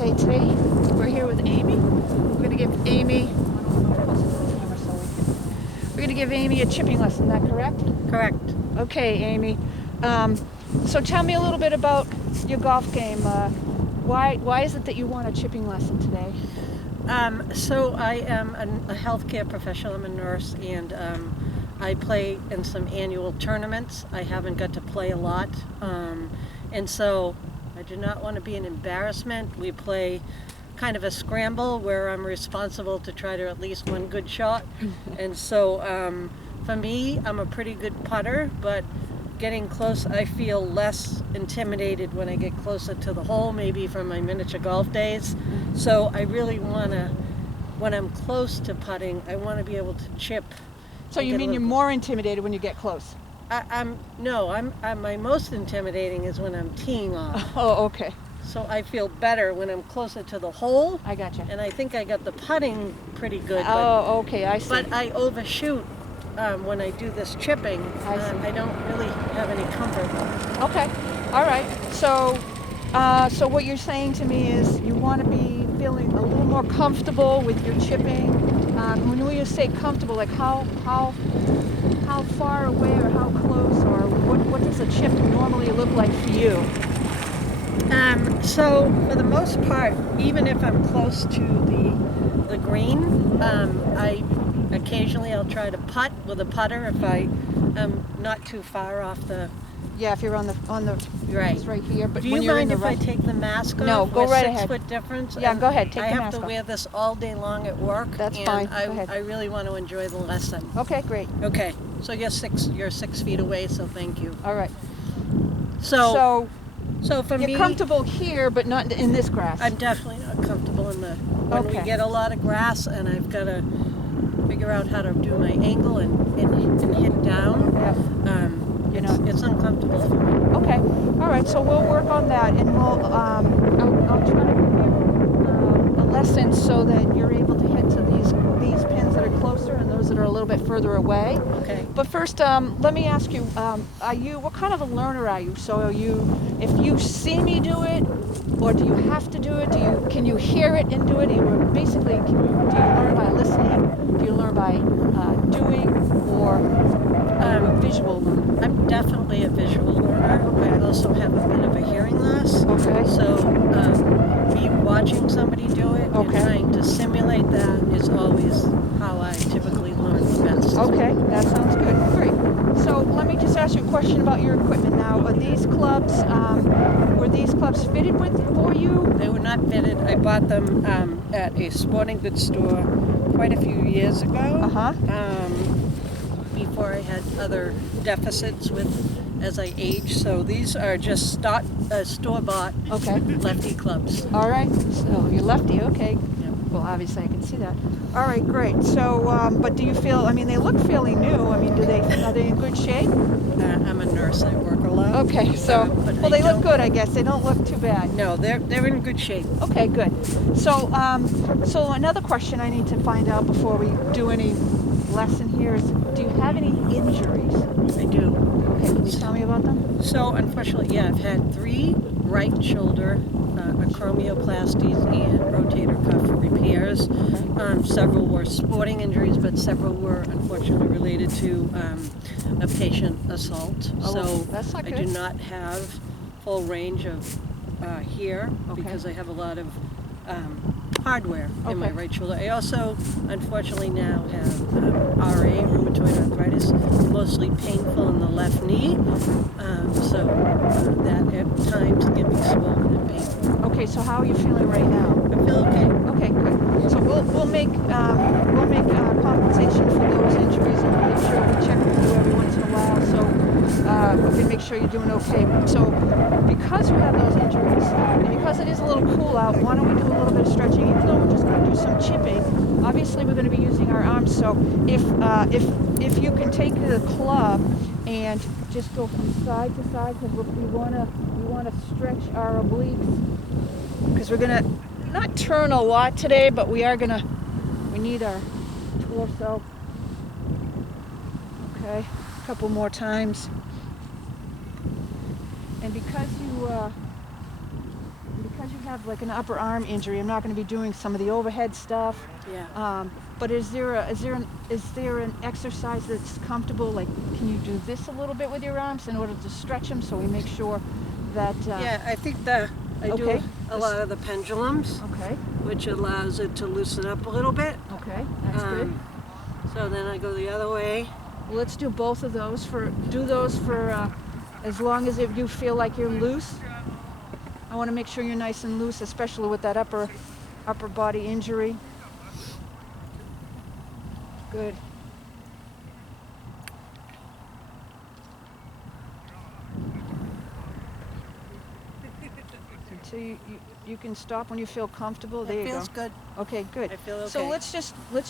Okay, today we're here with Amy. We're going to give Amy, we're going to give Amy a chipping lesson. Is that correct? Correct. Okay, Amy. So tell me a little bit about your golf game. Why is it that you want a chipping lesson today? So I am a healthcare professional. I'm a nurse, and I play in some annual tournaments. I haven't got to play a lot, and so I do not want to be an embarrassment. We play kind of a scramble where I'm responsible to try to at least one good shot. And so for me, I'm a pretty good putter, but getting close, I feel less intimidated when I get closer to the hole, maybe from my miniature golf days. So I really want to, when I'm close to putting, I want to be able to chip. So you mean you're more intimidated when you get close? My most intimidating is when I'm teeing off. Oh, okay. So I feel better when I'm closer to the hole. I gotcha. And I think I got the putting pretty good. Oh, okay, I see. But I overshoot when I do this chipping. I don't really have any comfort. Okay, all right. So what you're saying to me is you want to be feeling a little more comfortable with your chipping. When you say comfortable, like how far away or how close, or what does a chip normally look like for you? So for the most part, even if I'm close to the green, occasionally I'll try to putt with a putter if I'm not too far off the. Yeah, if you're on the right. It's right here. But do when you you're mind in the if I take the mask off? No, go right ahead. 6 foot difference. Yeah, go ahead. Take the mask off. I have to wear this all day long at work. That's fine. Go ahead. I really want to enjoy the lesson. Okay, great. Okay, so you're 6 feet away, so thank you. All right. So for you're me, comfortable here, but not in this grass. I'm definitely not comfortable in when we get a lot of grass, and I've got to figure out how to do my angle and hit down. Yep. It's uncomfortable for me. Okay. All right. So we'll work on that, and I'll try to give you a lesson so that you're able to hit to these pins that are closer and those that are a little bit further away. Okay. But first, let me ask you: what kind of a learner are you? So if you see me do it, or do you have to do it? Can you hear it and do it? Do you learn by listening? Do you learn by doing, or a visual learner? I'm definitely a visual learner. I also have a bit of a hearing loss. Okay. So me watching somebody do it and trying to simulate that is always how I typically learn the best. Okay, that sounds good. Great. So let me just ask you a question about your equipment now. Are these clubs, were these clubs fitted for you? They were not fitted. I bought them at a sporting goods store quite a few years ago. Uh-huh. Before I had other deficits as I age. So these are just store-bought lefty clubs. All right. So you're lefty. Okay. Yep. Well, obviously I can see that. All right, great. So, but do you feel? I mean, they look fairly new. I mean, are they in good shape? I'm a nurse. I work a lot. Okay. So, well, they look good. I guess they don't look too bad. No, they're in good shape. Okay, good. So, so another question I need to find out before we do any lesson here is: do you have any injuries? I do. Okay, can you tell me about them? So, unfortunately, I've had 3 right shoulder acromioplasties and rotator cuff repairs. Several were sporting injuries, but several were unfortunately related to a patient assault. So that's not I good. do not have full range of here because I have a lot of hardware in my right shoulder. I also, unfortunately, now have RA, rheumatoid arthritis, mostly painful in the left knee. So that at times can be swollen and painful. Okay, so how are you feeling right now? I feel okay. Okay, good. So we'll make compensation for those injuries, and we'll make sure we check with you every once in a while, so we can make sure you're doing okay. So because you have those injuries, and because it is a little cool out, why don't we do a little bit of stretching? Even though we're just going to do some chipping, obviously we're going to be using our arms. So if you can take the club and just go from side to side, because we want to stretch our obliques, because we're going to not turn a lot today, but we need our torso. Okay, a couple more times. And because because you have like an upper arm injury, I'm not going to be doing some of the overhead stuff. Yeah. But is there an exercise that's comfortable? Like, can you do this a little bit with your arms in order to stretch them, so we make sure that? Yeah, I think I do Okay. a lot of the pendulums, Okay. which allows it to loosen up a little bit. Okay. That's good. So then I go the other way. Well, let's do both of those for as long as you feel like you're loose. I want to make sure you're nice and loose, especially with that upper body injury. Good. Until you can stop when you feel comfortable. There It you go. feels good. Okay, good. I feel okay. So let's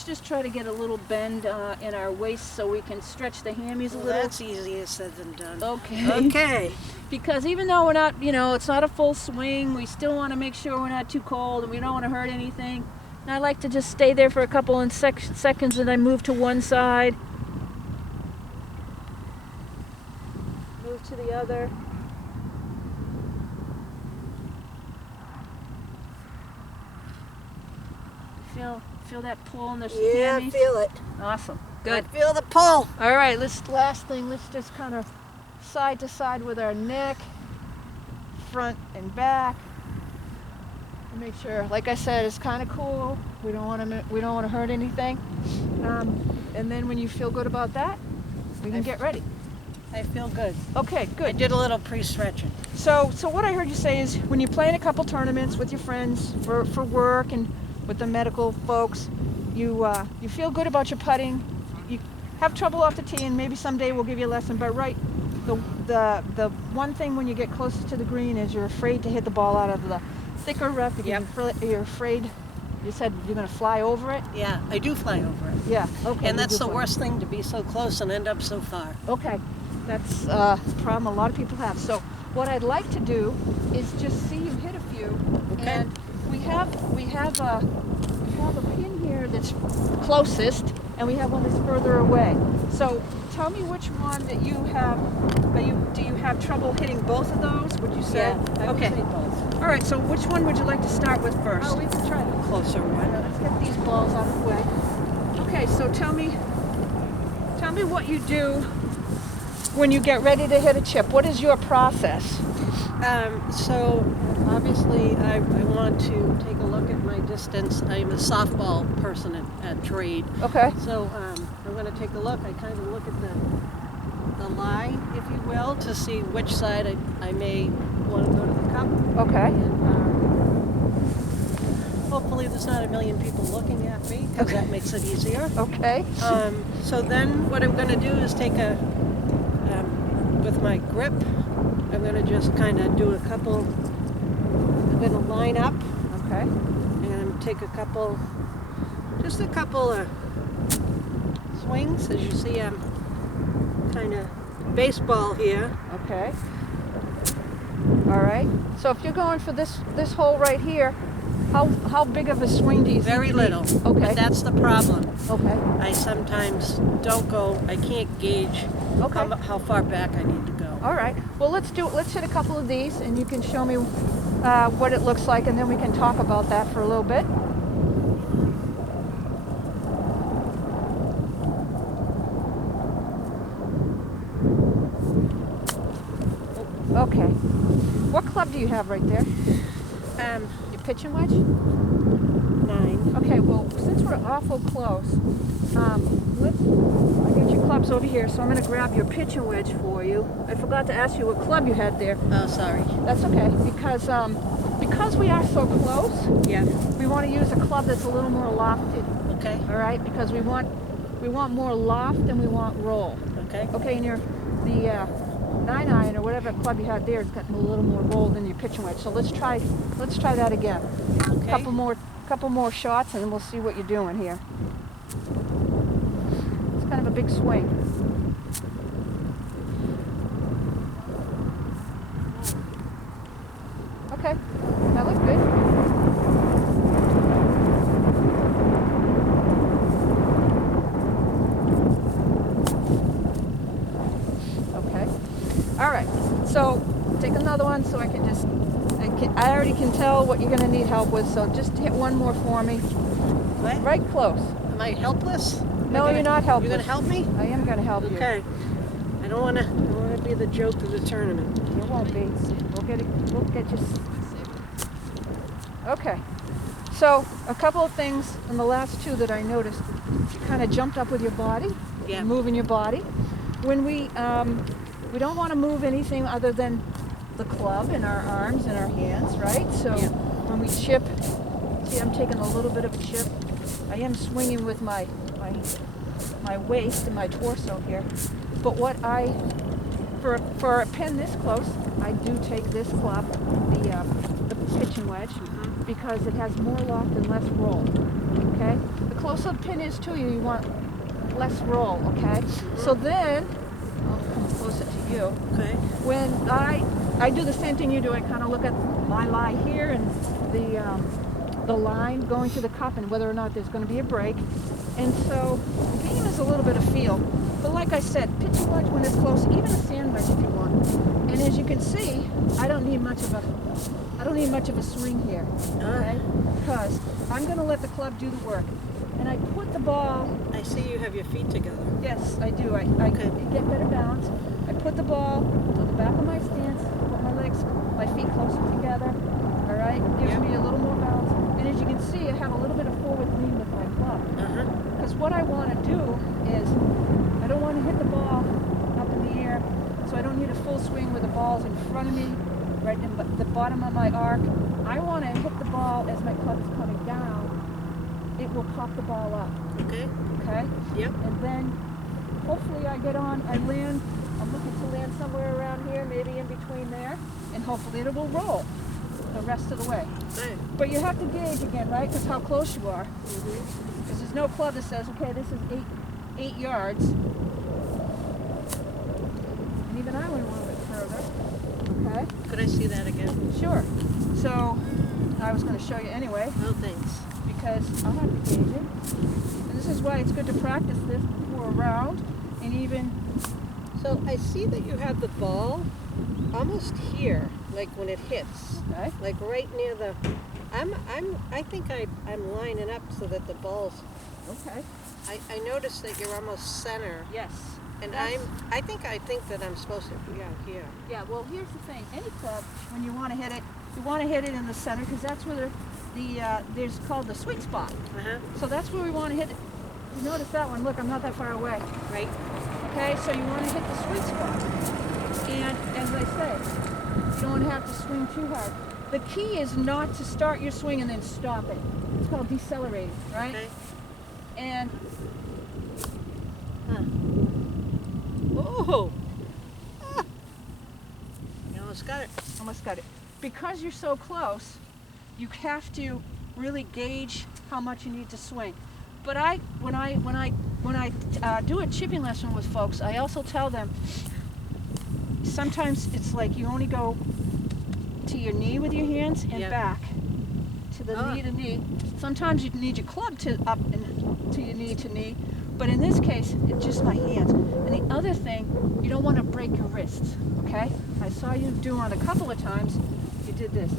just try to get a little bend in our waist so we can stretch the hammies a Well, little. that's easier said than done. Okay. Okay. Because even though we're not, it's not a full swing, we still want to make sure we're not too cold and we don't want to hurt anything. And I like to just stay there for a couple of seconds and then move to one side. Move to the other. Feel that pull in the Yeah, I hammies? feel it. Awesome. Good. I feel the pull. All right, last thing, let's just kind of side to side with our neck, front and back. Make sure, like I said, it's kind of cool. We don't want to hurt anything. And then when you feel good about that, we can get ready. I feel good. Okay, I good. did a little pre-stretching. So what I heard you say is when you play in a couple tournaments with your friends for work and with the medical folks, you feel good about your putting. You have trouble off the tee, and maybe someday we'll give you a lesson. But the one thing when you get closer to the green is you're afraid to hit the ball out of the thicker rough because you're afraid. You said you're going to fly over it. Yeah, I do fly over it. Yeah. Okay. And you that's do the fly. worst thing, to be so close and end up so far. Okay, that's a problem a lot of people have. So what I'd like to do is just see you hit a few, Okay. and we have a pin here that's closest, and we have one that's further away. So tell me which one that you have. Do you have trouble hitting both of those? Would you say? Yeah, I would Okay. say both. All right. So which one would you like to start with first? Oh, we can try the closer one. Let's get these balls out of the way. Okay, so tell me what you do when you get ready to hit a chip. What is your process? So obviously I want to take a look at my distance. I'm a softball person at trade. Okay. So I'm going to take a look. I kind of look at the line, if you will, to see which side I may want to go to the cup. Okay. And hopefully there's not a million people looking at me, because that makes it easier. Okay. So then what I'm going to do is take with my grip, I'm going to just kind of do I'm going to line up Okay. and take just a couple of swings. As you see, I'm kind of baseball here. Okay. All right. So if you're going for this hole right here, how big of a swing do you think? Very you little. need? Okay. But that's the problem. Okay. I sometimes I can't gauge Okay. how far back I need to go. All right. Well, let's hit a couple of these, and you can show me what it looks like, and then we can talk about that for a little bit. Okay. What club do you have right there? Your pitching wedge? 9. Okay, well, since we're awful close, I got your clubs over here, so I'm going to grab your pitching wedge for you. I forgot to ask you what club you had there. Oh, sorry. That's okay, because we are so close, Yeah. we want to use a club that's a little more lofted, Okay. all right? Because we want more loft and we want roll. Okay. Okay, and the 9-iron or whatever club you had there has got a little more roll than your pitching wedge. So let's try that again. Okay. Couple more shots, and then we'll see what you're doing here. It's kind of a big swing. Okay, that looks good. Okay. All right. So take another one so I can just I already can tell what you're going to need help with, so just hit one more for me. What? Right close. Am I helpless? No, you're not helpless. You're gonna help me? I am going to help you. Okay. I don't wanna be the joke of the tournament. You won't be. We'll get you. Okay. So a couple of things in the last two that I noticed. You kind of jumped up with your body. Yeah. Moving your body. When we don't want to move anything other than the club in our arms and our hands, right? So Yeah. when we chip, see, I'm taking a little bit of a chip. I am swinging with my waist and my torso here. But what for a pin this close, I do take this club, the pitching wedge, because it has more loft and less roll. Okay. The closer the pin is to you, you want less roll. Okay. So then, I'll come closer to you. Okay. When I do the same thing you do, I kind of look at my lie here and the line going to the cup and whether or not there's going to be a break. And so the game is a little bit of feel. But like I said, pitching wedge when it's close, even a sand wedge if you want. And as you can see, I don't need much of a swing here. Okay? Because I'm going to let the club do the work. And I put the ball. I see you have your feet together. Yes, I do. I Okay. get better balance. I put the ball to the back of my stance, put my feet closer together. All right, gives Yep. me a little more balance. And as you can see, I have a little bit of forward lean with my club. Because what I want to do is, I don't want to hit the ball up in the air, so I don't need a full swing with the ball's in front of me, right in the bottom of my arc. I want to hit the ball as my club is coming down. It will pop the ball up. Okay. Okay. Yep. And then hopefully I land, I'm looking to land somewhere around here, maybe in between there, and hopefully it will roll the rest of the way. Okay. But you have to gauge again, right? Because how close you are. Because there's no club that says, okay, this is eight yards. And even I went a little bit further. Okay? Could I see that again? Sure. So I was going to show you anyway, No thanks. because I'll have to gauge it. And this is why it's good to practice this before a round, and even So I see that you have the ball almost here, like when it hits, okay. like right near the. I think I'm lining up so that the ball's. Okay. I noticed that you're almost center, Yes. and That's- I think that I'm supposed to be out here. Yeah. Well, here's the thing. Any club, when you want to hit it, you want to hit it in the center because that's where there's called the sweet spot. So that's where we want to hit it. You notice that one? Look, I'm not that far away. Right. Okay. So you want to hit the sweet spot. And as I say, you don't have to swing too hard. The key is not to start your swing and then stop it. It's called decelerating, right? Okay. And Oh. Ah. You almost got it. almost got it. Because you're so close, you have to really gauge how much you need to swing. But when I do a chipping lesson with folks, I also tell them sometimes it's like you only go to your knee with your hands and Yep. back to the Ah. knee to knee. Sometimes you need your club to up and to your knee to knee, but in this case, it's just my hands. And the other thing, you don't want to break your wrists. Okay? I saw you do on a couple of times. You did this.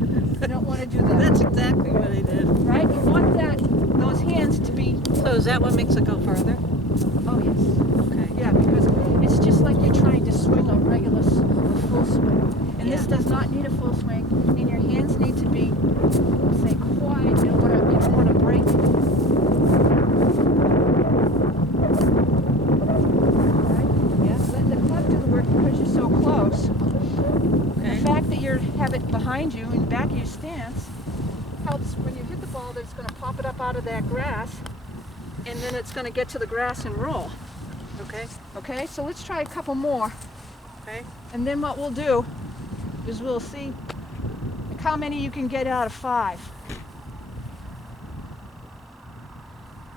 You don't want to do that. That's exactly what I did. Right? You want those hands to be. So is that what makes it go further? Oh yes. Okay. Yeah, because it's just like you're trying to swing a full swing. And this Yeah. does not need a full swing. And your hands need to be, say, quiet. You don't want to break. Right? Yeah. Let the club do the work because you're so close. Okay. The fact that you have it behind you in the back of your stance helps when you hit the ball that it's going to pop it up out of that grass, and then it's going to get to the grass and roll. Okay. Okay, so let's try a couple more, Okay. and then what we'll do is we'll see how many you can get out of 5.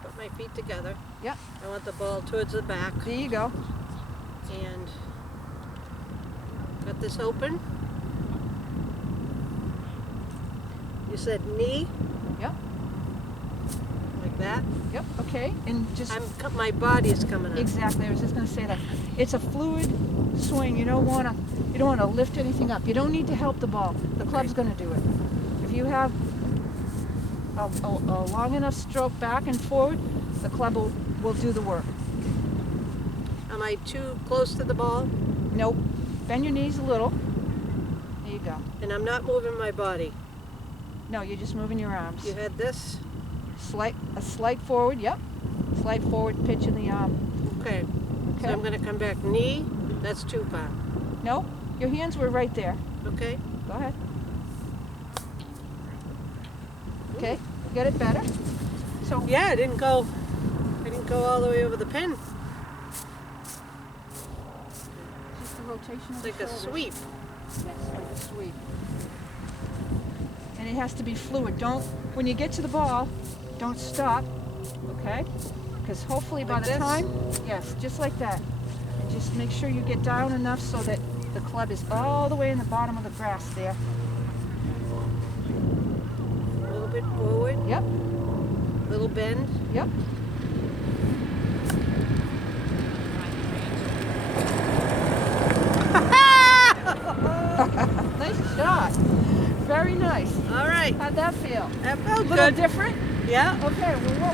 Put my feet together. Yep, I want the ball towards the back there you go. and got this open. You said knee Yep, like that. yep, okay, and just My body is coming up. exactly. I was just going to say that it's a fluid swing, you don't want to lift anything up. You don't need to help the ball. The club's going to do it. If you have a long enough stroke back and forward, the club will do the work. Am I too close to the ball? Nope. Bend your knees a little. There you go. And I'm not moving my body. No, you're just moving your arms. You had this? A slight forward, yep. Slight forward pitch in the arm. Okay. Okay. So I'm going to come back knee. That's too far. No, your hands were right there. Okay. Go ahead. Okay, get it better. So Yeah, I didn't go all the way over the pin. just a rotation of It's the like a shoulders. sweep. Yes, like a sweep. And it has to be fluid. When you get to the ball, don't stop, okay? Because hopefully by Like the this? time, yes, just like that. And just make sure you get down enough so that the club is all the way in the bottom of the grass there. A little bit forward. Yep, Little bend. yep. Nice shot. Very nice. All right. How'd that feel? That A felt little good. different? Yeah. Okay, well,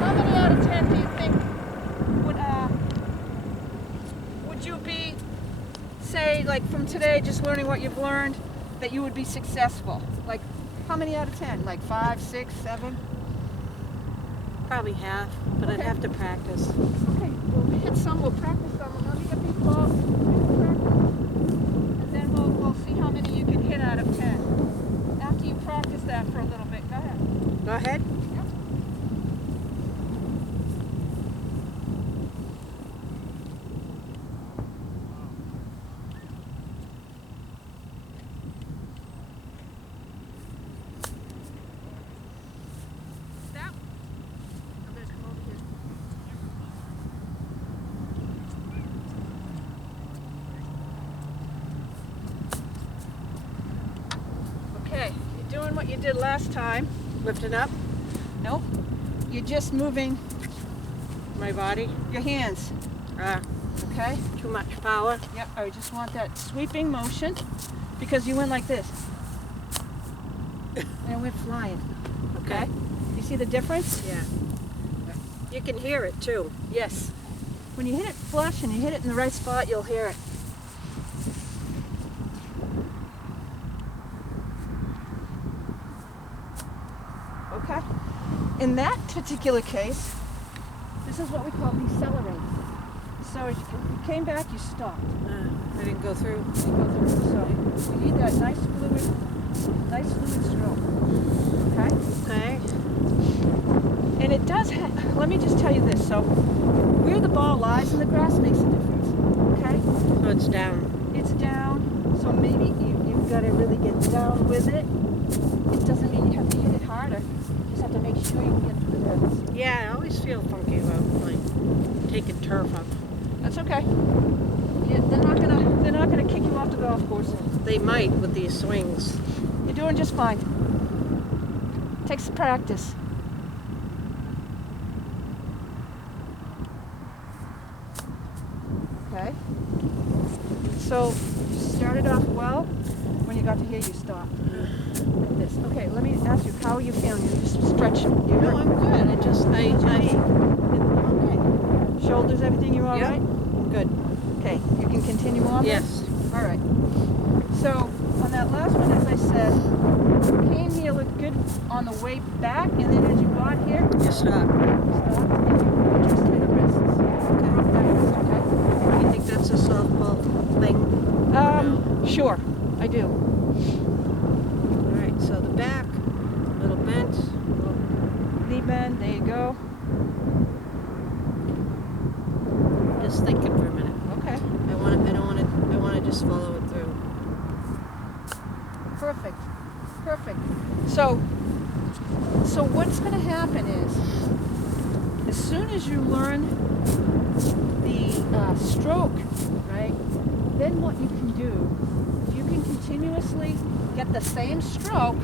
how many out of 10 do you think would you be, say, like from today, just learning what you've learned, that you would be successful? Like, how many out of 10? Like 5, 6, 7? Probably half, but I'd Okay. have to practice. Okay, we'll hit some, we'll practice some, and let me get these balls, and then we'll see how many you can hit out of 10. After you practice that for a little bit, go ahead. Go ahead. Yep. Stop. I'm gonna come over here. Okay, you're doing what you did last time. Lifting up Nope. You're just moving my body. your hands, okay? Too much power. Yep, I just want that sweeping motion because you went like this. And it went flying, okay? You see the difference? Yeah. You can hear it too. Yes. When you hit it flush and you hit it in the right spot, you'll hear it. Okay? In that particular case, this is what we call decelerate. So as you came back, you stopped. I didn't go through. You go through. So you need that nice fluid stroke. Okay? Okay. And it does let me just tell you this. So where the ball lies in the grass makes a difference. Okay? So it's down. It's down, so maybe you've got to really get down with it. It doesn't mean you have to hit it harder. You just have to make sure you get through the grass. Yeah, I always feel funky about like taking turf up. That's okay. Yeah, they're not gonna kick you off the golf course. They might with these swings. You're doing just fine. Takes practice. Okay. So you started off well. When you got to here, you stopped. Like this. Okay. Let me ask you, how are you feeling? You just stretching. No, I'm good. Okay. Shoulders, everything, you all Yeah. right? I'm good. Okay. You can continue on. then? Yes. All right. So on that last one, as I said, you came here, looked good on the way back, and then as you got here, You stop. stopped and you just through the wrists. Broke that wrist, okay? You think that's a softball thing? Sure, I do. All right. So the back, little bent, little Knee bend, there you go. just thinking for a minute. Okay, I want to just follow it through. perfect, perfect. So what's going to happen is, as soon as you learn the stroke, right, then what you can do, if you can continuously get the same stroke,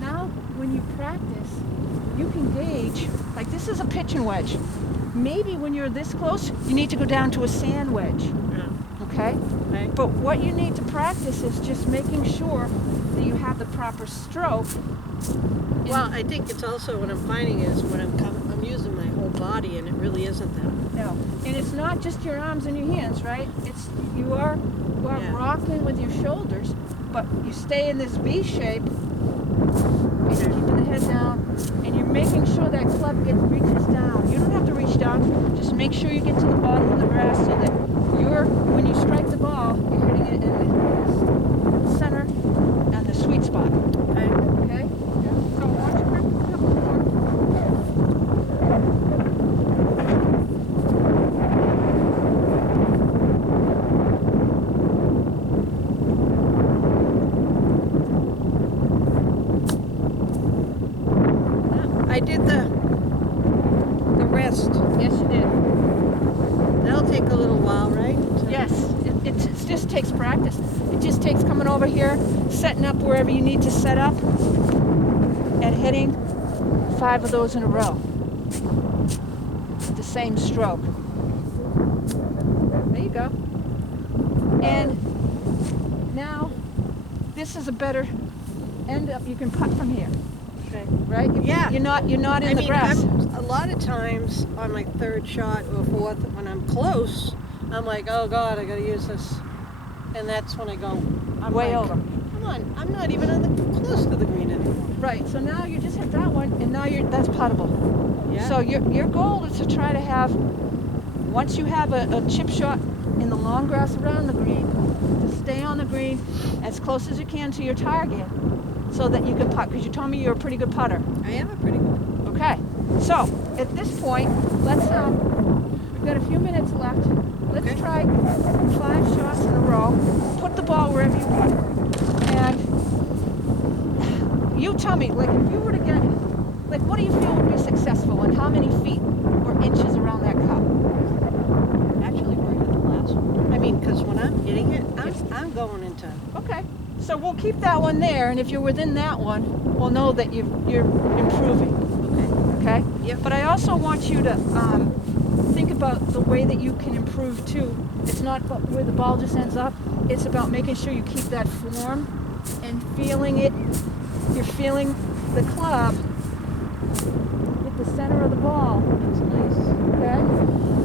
now when you practice, you can gauge, like this is a pitching wedge. Maybe when you're this close, you need to go down to a sand wedge. Yeah. Okay? Okay. But what you need to practice is just making sure that you have the proper stroke. Well, I think it's also what I'm finding is when I'm using my whole body, and it really isn't that. No, and it's not just your arms and your hands, right? It's you are Yeah. rocking with your shoulders, but you stay in this V shape. And you're keeping the head down, and you're making sure that club reaches down. You don't have to reach down. Just make sure you get to the bottom of the grass so that when you strike the ball, you're hitting it in the center and the sweet spot. Okay. Okay? So watch your grip a couple more. I did the rest. Yes, you did. That'll take a little while, right? Yes, it just takes practice. It just takes coming over here, setting up wherever you need to set up, and hitting 5 of those in a row. The same stroke. There you go. And now, this is a better end up. You can putt from here, Okay. right? Yeah. You're not in the grass. A lot of times on my third shot or fourth, when I'm close, I'm like, oh God, I gotta use this. And that's when I go, I'm Way like, over. Come on, I'm not even close to the green anymore. Right. So now you just hit that one, and now that's puttable. Yeah. So your goal is to try to have, once you have a chip shot in the long grass around the green, to stay on the green as close as you can to your target so that you can putt. Because you told me you're a pretty good putter. I am a pretty good. Okay. So at this point, we've got a few minutes left. Let's Okay. try 5 shots in a row. Put the ball wherever you want. And you tell me, like, if you were to get, like, what do you feel would be successful, and how many feet or inches around that cup? Actually, we're in the last one. I mean, because when I'm hitting it, I'm going into. Okay. So we'll keep that one there, and if you're within that one, we'll know that you're improving. Okay? Yep. But I also want you to think about the way that you can improve too. It's not about where the ball just ends up. It's about making sure you keep that form and feeling it. You're feeling the club hit the center of the ball. That's nice. Okay?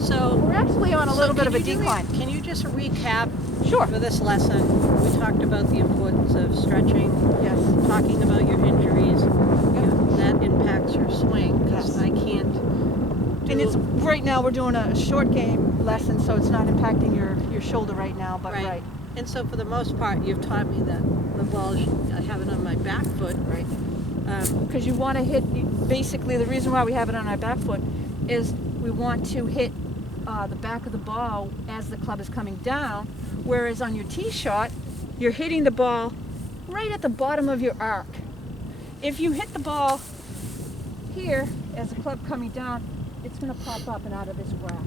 So We're actually on a little bit of a decline. Can you just recap Sure. for this lesson? We talked about the importance of stretching, Yes. talking about your injuries. Yep. That impacts your swing because Yes. I can't. And it's right now we're doing a short game lesson, so it's not impacting your shoulder right now, but right. And so for the most part, you've taught me that the ball, I have it on my back foot. Right. Because you want to hit, basically the reason why we have it on our back foot is we want to hit the back of the ball as the club is coming down, whereas on your tee shot, you're hitting the ball right at the bottom of your arc. If you hit the ball here as the club coming down, it's going to pop up and out of this grass.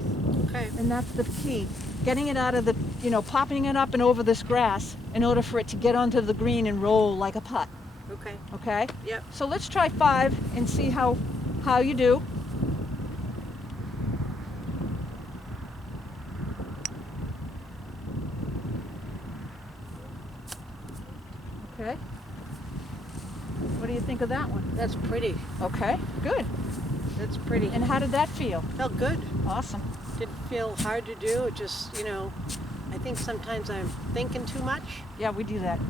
Okay. And that's the key. Getting it out of the, popping it up and over this grass in order for it to get onto the green and roll like a putt. Okay. Okay? Yep. So let's try 5 and see how you do. Okay. What do you think of that one? That's pretty. Okay, good. That's pretty. And how did that feel? Felt good. Awesome. Didn't feel hard to do. It just, I think sometimes I'm thinking too much, Yeah, we do that.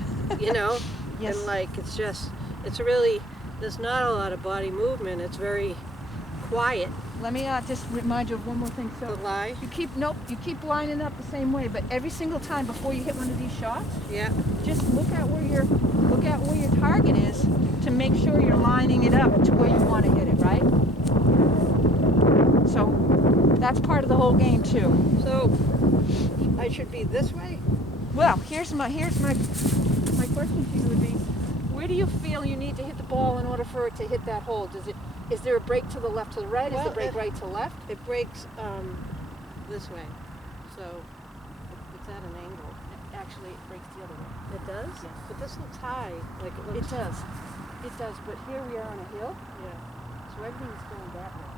Yes. And there's not a lot of body movement. It's very quiet. Let me just remind you of one more thing. The So lie. you keep lining up the same way, but every single time before you hit one of these shots, Yeah. just look at where your target is to make sure you're lining it up to where you want to hit it, right? So that's part of the whole game too. So I should be this way? Well, here's my question to you would be, where do you feel you need to hit the ball in order for it to hit that hole? Is there a break to the left, to the right? Is Well, the break right to left? It breaks this way. So it's at an angle. Actually, it breaks the other way. It does? Yes. But this looks high. Like it looks. It does. It does, but here we are on a hill, Yeah. so everything's going that way.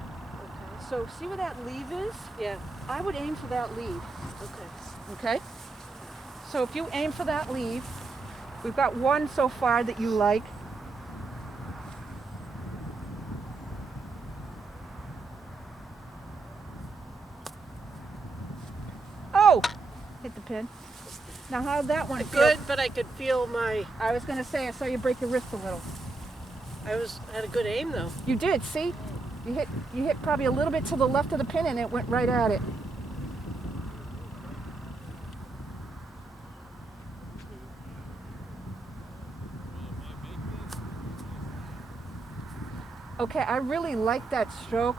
Okay. So see where that leave is? Yeah. I would aim for that leave. Okay. Okay? So if you aim for that leave, we've got one so far that you like. Oh! Hit the pin. Now how'd that one feel? Good, but I could feel my. I was going to say, I saw you break your wrist a little. Had a good aim though. You did, see? You hit probably a little bit to the left of the pin and it went right at it. Okay, I really like that stroke.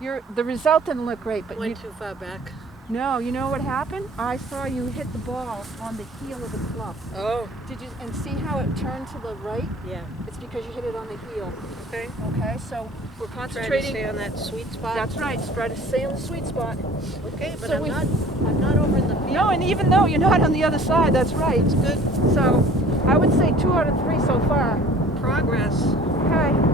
The result didn't look great, but Went too far back. no, you know what happened? I saw you hit the ball on the heel of the club. Oh. Did you, and see how it turned to the right? Yeah. It's because you hit it on the heel. Okay. Okay, so we're Try to concentrating. stay on that sweet spot. That's right, try to stay on the sweet spot. Okay, but So I'm not over in the field. No, and even though you're not on the other side, that's right. It's good So I would say 2 out of 3 so far. progress. Okay.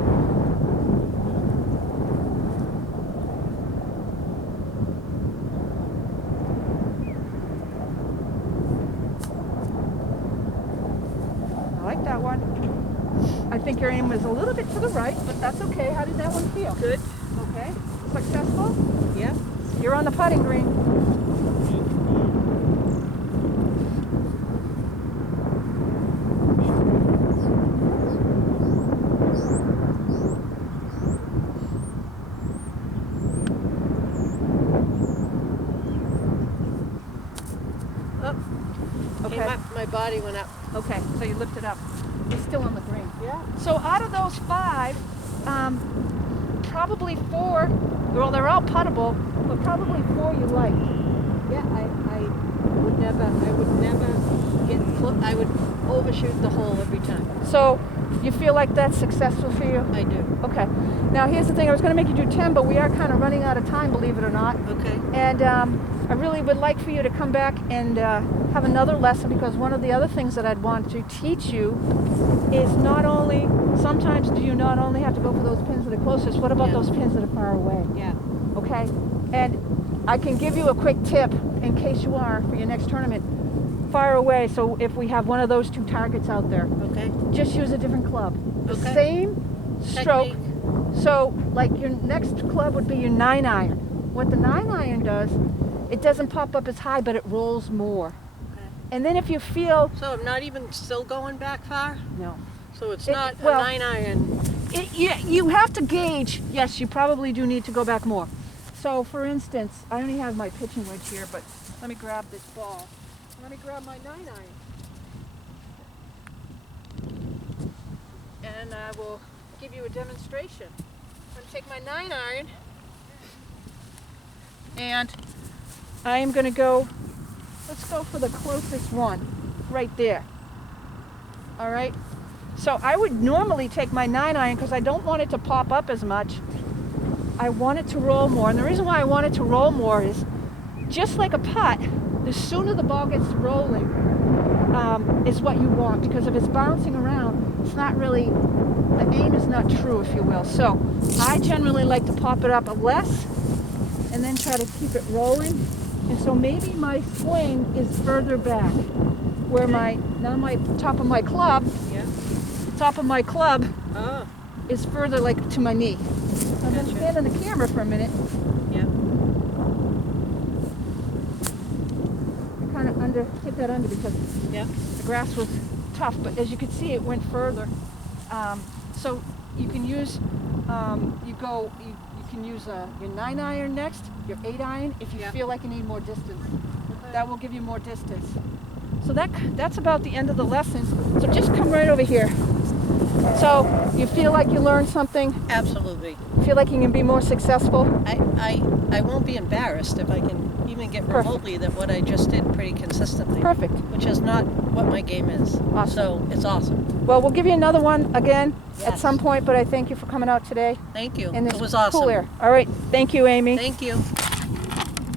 I like that one. I think your aim was a little bit to the right, but that's okay. How did that one feel? Good. Okay. Successful? Yeah. You're on the putting green. Up. Okay. Came up, my body went up. Okay, so you lift it up. You're still on the green. Yeah. So out of those 5, probably 4, well, they're all puttable, but probably 4 you like. Yeah, I would never get close. I would overshoot the hole every time. So you feel like that's successful for you? I do. Okay. Now here's the thing. I was going to make you do 10, but we are kind of running out of time, believe it or not. Okay. And I really would like for you to come back and have another lesson, because one of the other things that I'd want to teach you is not only, sometimes do you not only have to go for those pins that are closest, what about Yeah. those pins that are far away? Yeah. Okay? And I can give you a quick tip in case you are for your next tournament. Far away, so if we have one of those 2 targets out there, Okay. just use a different club. The Okay. same stroke. Technique. So, like your next club would be your 9-iron. What the 9-iron does, it doesn't pop up as high, but it rolls more. Okay. And then if you feel, So I'm not even still going back far. no, So it's It- not well- a 9-iron. you have to gauge. Yes, you probably do need to go back more. So, for instance, I only have my pitching wedge here, but let me grab this ball. Let me grab my 9-iron. And I will give you a demonstration. I'm going to take my 9-iron and I am going to go, let's go for the closest one, right there. All right? So I would normally take my 9-iron because I don't want it to pop up as much. I want it to roll more. And the reason why I want it to roll more is, just like a putt, the sooner the ball gets rolling is what you want, because if it's bouncing around, it's not really, the aim is not true, if you will. So I generally like to pop it up less and then try to keep it rolling. And so maybe my swing is further back, where my top of my club Yeah. Oh. is further, like, to my knee. I'm going to Gotcha. stand on the camera for a minute. Yeah. I kind of hit that under because Yeah. the grass was tough, but as you can see, it went further. So you can use, you can use your 9-iron next, your 8-iron, if you Yeah. feel like you need more distance. That will give you more distance. So that's about the end of the lesson. So just come right over here. So you feel like you learned something? Absolutely. Feel like you can be more successful? I won't be embarrassed if I can even get Perfect. remotely that what I just did pretty consistently, Perfect. which is not what my game is. Awesome. So it's awesome. Well, we'll give you another one again at Yes. some point, but I thank you for coming out today. Thank you. in this It was awesome. cool air. All right. Thank you, Amy. Thank you.